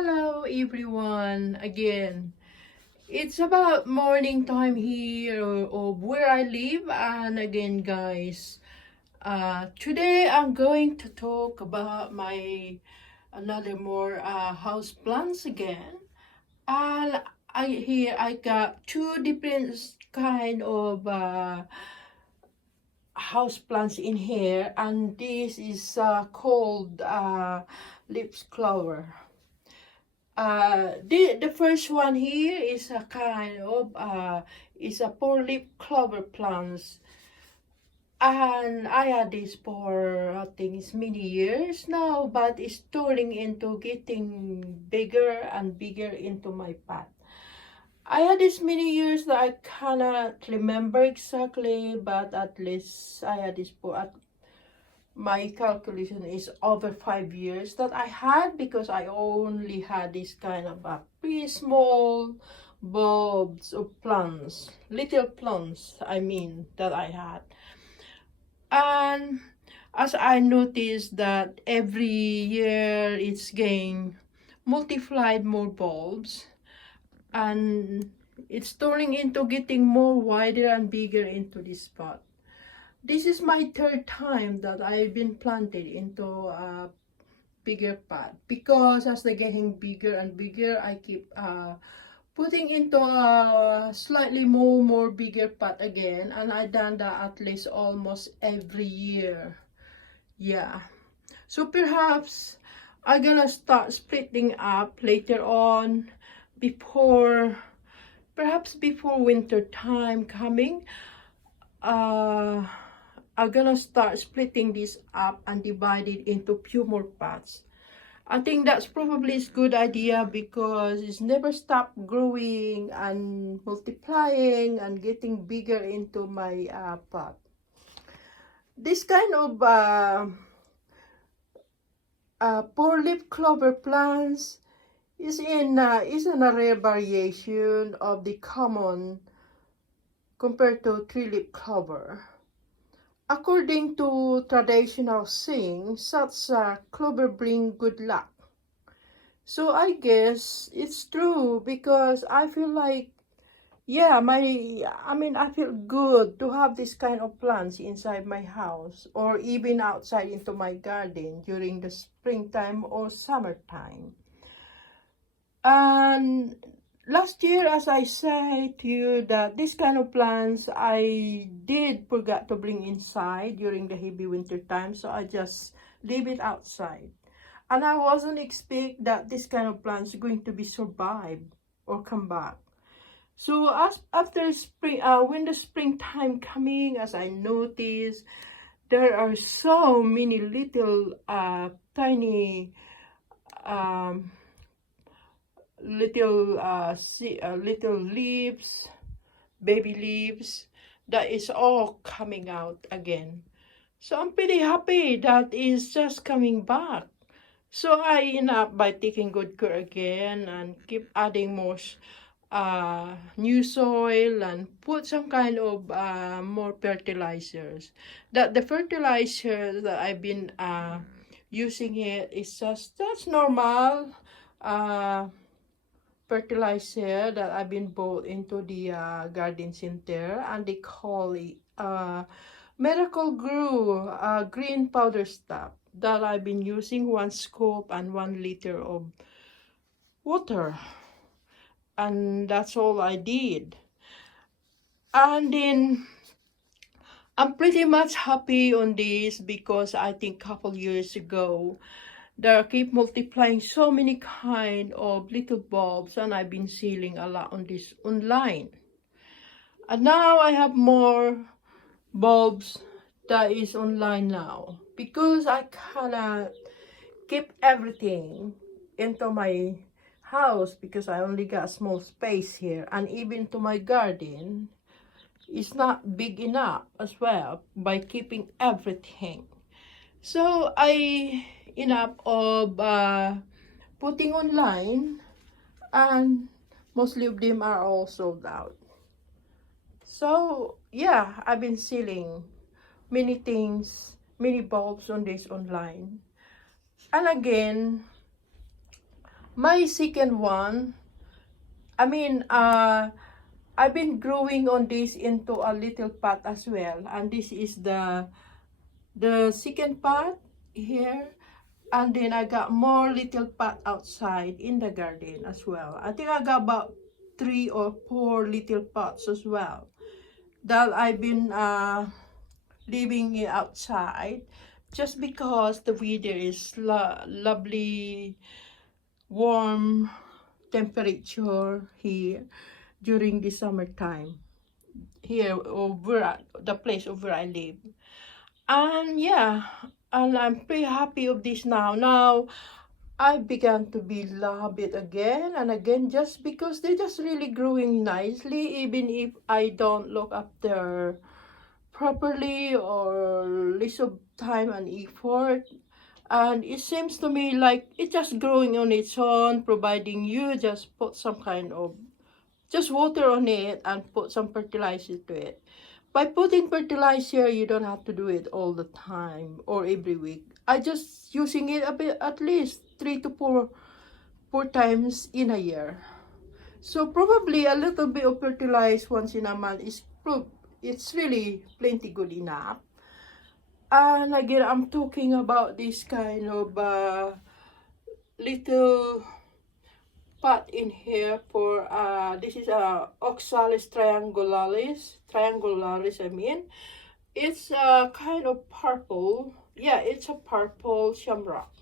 Hello everyone again. It's about morning time here of where I live, and again guys, today I'm going to talk about my another more house plants again. And I got two different kind of house plants in here, and this is called lips clover. The first one here is a kind of is a four-leaf clover plants, and I had this for I think it's many years now, but it's turning into getting bigger and bigger into my pot. I had this many years that I cannot remember exactly, but at least I had this for my calculation is over 5 years that I had, because I only had this kind of a pretty small bulbs of plants, little plants, I mean, that I had. And as I noticed that every year it's getting multiplied more bulbs, and it's turning into getting more wider and bigger into this spot. This is my third time that I've been planted into a bigger pot, because as they're getting bigger and bigger, I keep putting into a slightly more bigger pot again, and I done that at least almost every year. Yeah, so perhaps I'm gonna start splitting up later on, before perhaps before winter time coming. uh I'm gonna start splitting this up and divide it into few more pots. I think that's probably a good idea, because it's never stop growing and multiplying and getting bigger into my pot. This kind of four-leaf clover plants isn't a rare variation of the common compared to three-leaf clover. According to traditional saying, such clover bring good luck. So I guess it's true, because I feel like, yeah, I feel good to have this kind of plants inside my house, or even outside into my garden during the springtime or summertime. And last year, as I said to you, that this kind of plants I did forget to bring inside during the heavy winter time, so I just leave it outside. And I wasn't expect that this kind of plants going to be survive or come back. So as after spring, when the springtime coming, as I noticed, there are so many little tiny um, little leaves, baby leaves, that is all coming out again. So I'm pretty happy that is just coming back. So I end up by taking good care again and keep adding more new soil, and put some kind of more fertilizers. That the fertilizer that I've been using it is just normal fertilizer that I've been bought into the garden center, and they call it Miracle Grew green powder stuff, that I've been using 1 scoop and 1 liter of water, and that's all I did. And then I'm pretty much happy on this, because I think couple years ago they keep multiplying so many kind of little bulbs, and I've been selling a lot on this online. And now I have more bulbs that is online now, because I cannot keep everything into my house, because I only got small space here, and even to my garden is not big enough as well by keeping everything. So I enough of putting online, and mostly of them are all sold out. So yeah, I've been selling many things, many bulbs on this online. And again, My second one, I mean, I've been growing on this into a little pot as well, and this is the second pot here, and then I got more little pot outside in the garden as well. I think I got about 3 or 4 little pots as well that I've been leaving it outside just because the weather is lovely, warm temperature here during the summertime here over the place where I live. And yeah, and I'm pretty happy of this now I began to be love it again and again just because they're just really growing nicely even if I don't look after properly or less of time and effort. And it seems to me like it's just growing on its own, providing you just put some kind of just water on it and put some fertilizer to it. By putting fertilizer, you don't have to do it all the time or every week. I just using it a bit at least 3 to 4 times in a year. So probably a little bit of fertilizer once in a month is it's really plenty good enough. And again, I'm talking about this kind of little pot in here for this is Oxalis triangularis I mean. It's kind of purple. Yeah, it's a purple shamrock.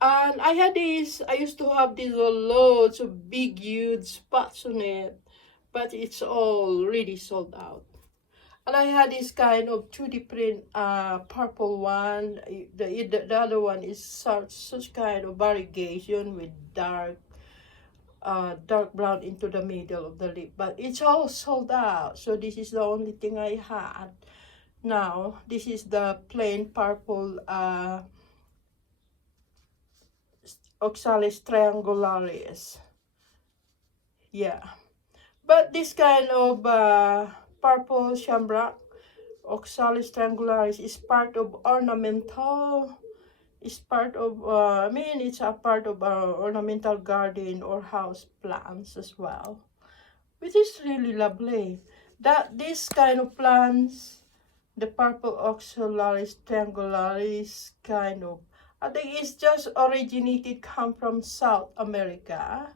And I used to have these loads of big huge spots on it, but it's already sold out. And I had this kind of 2D print purple one. The other one is such kind of variegation with dark brown into the middle of the lip, but it's all sold out. So this is the only thing I had. Now this is the plain purple Oxalis triangularis. Yeah, but this kind of purple shamrock Oxalis triangularis is part of ornamental. It's part of I mean it's a part of our ornamental garden or house plants as well, which is really lovely. That this kind of plants, the purple Oxalis triangularis kind of, I think it's just originated come from South America,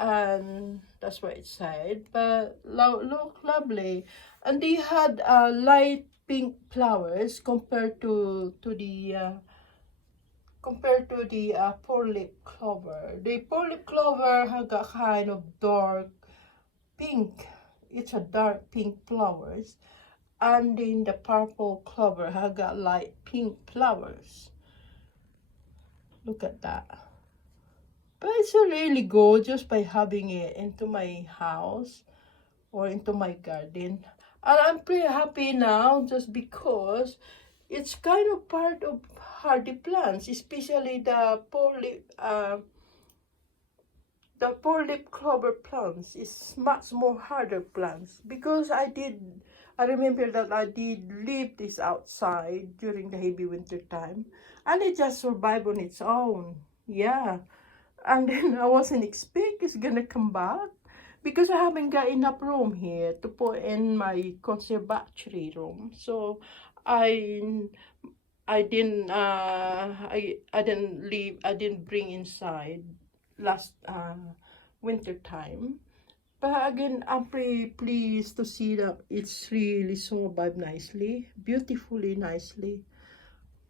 and that's what it said. But look lovely, and they had light pink flowers compared to the four-leaf clover. The four-leaf clover has a kind of dark pink. It's a dark pink flowers, and then the purple clover has got light pink flowers. Look at that. But it's really gorgeous by having it into my house or into my garden. And I'm pretty happy now just because it's kind of part of hardy plants, especially the four-leaf clover plants is much more harder plants because I remember that I did leave this outside during the heavy winter time and it just survived on its own. Yeah. And then I wasn't expect it's gonna come back because I haven't got enough room here to put in my conservatory room. So I didn't bring inside last winter time. But again, I'm pretty pleased to see that it's really survived nicely, beautifully nicely.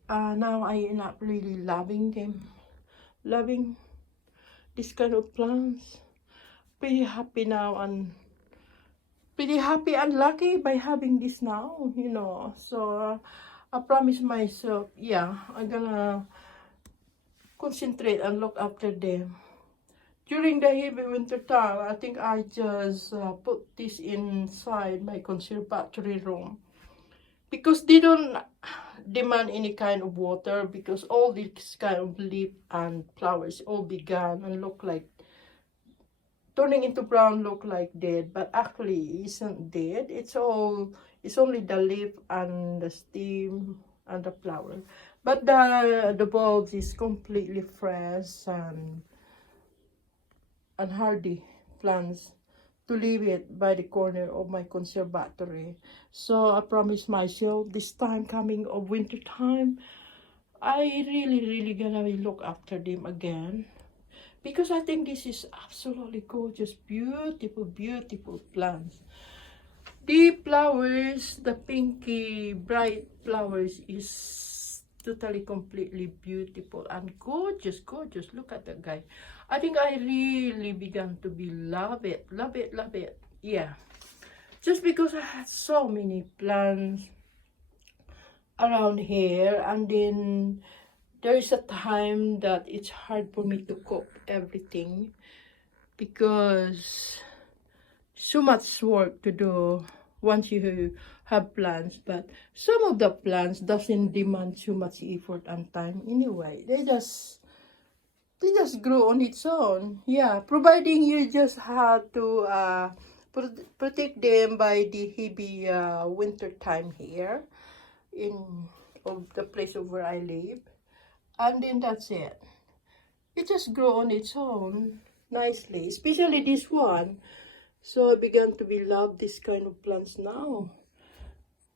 Now I end up really loving them, loving this kind of plants. Pretty happy now and pretty happy and lucky by having this now, you know. So I promise myself, yeah, I'm gonna concentrate and look after them. During the heavy winter time, I think I just put this inside my conservatory room because they don't demand any kind of water because all these kind of leaf and flowers all began and look like turning into brown, look like dead, but actually it isn't dead. It's only the leaf and the stem and the flower. But the bulbs is completely fresh and hardy plants to leave it by the corner of my conservatory. So I promised myself this time coming of winter time, I really gonna look after them again. Because I think this is absolutely gorgeous, beautiful plants. The flowers, the pinky bright flowers is totally completely beautiful and gorgeous. Look at that guy. I think I really began to be love it. Yeah, just because I had so many plants around here, and then there is a time that it's hard for me to cook everything because so much work to do once you have plants. But some of the plants doesn't demand too much effort and time anyway. They just grow on its own. Yeah, providing you just have to protect them by the heavy winter time here in of the place of where I live, and then that's it. It just grow on its own nicely, especially this one. So I began to be love this kind of plants now.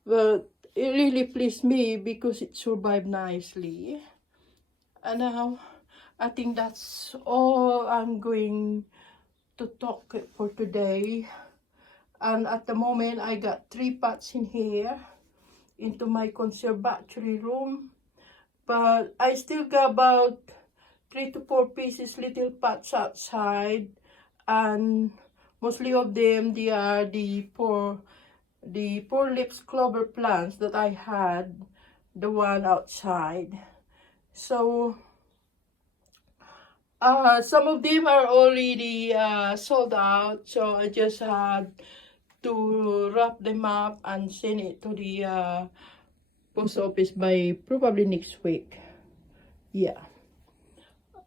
But it really pleased me because it survived nicely. And now I think that's all I'm going to talk for today. And at the moment I got 3 pots in here into my conservatory room. But I still got about 3 to 4 pieces little pots outside, and mostly of them they are the four leaves clover plants that I had, the one outside. So some of them are already sold out, so I just had to wrap them up and send it to the post office by probably next week. Yeah.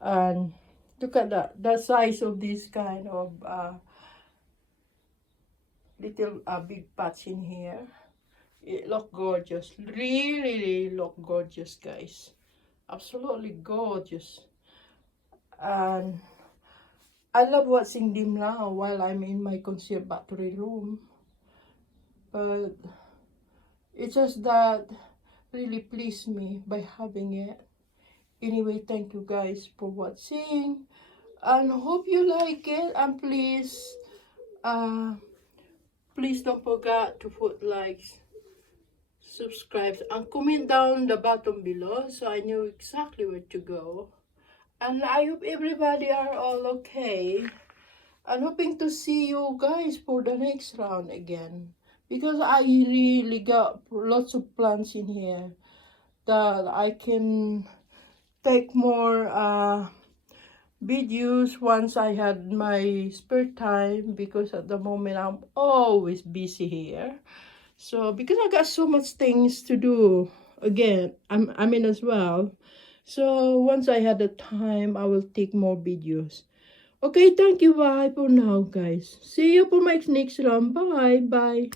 And look at that, the size of this kind of little big pots in here. It look gorgeous, really look gorgeous, guys. Absolutely gorgeous. And I love watching them now while I'm in my conservatory room. But it's just that really pleased me by having it. Anyway, thank you guys for watching, and hope you like it. And please don't forget to put likes, subscribe, and comment down the bottom below so I know exactly where to go. And I hope everybody are all okay. I'm hoping to see you guys for the next round again, because I really got lots of plants in here that I can take more videos once I had my spare time, because at the moment I'm always busy here. So because I got so much things to do again, I mean as well. So once I had the time, I will take more videos. Okay, thank you. Bye for now, guys. See you for my next round. Bye.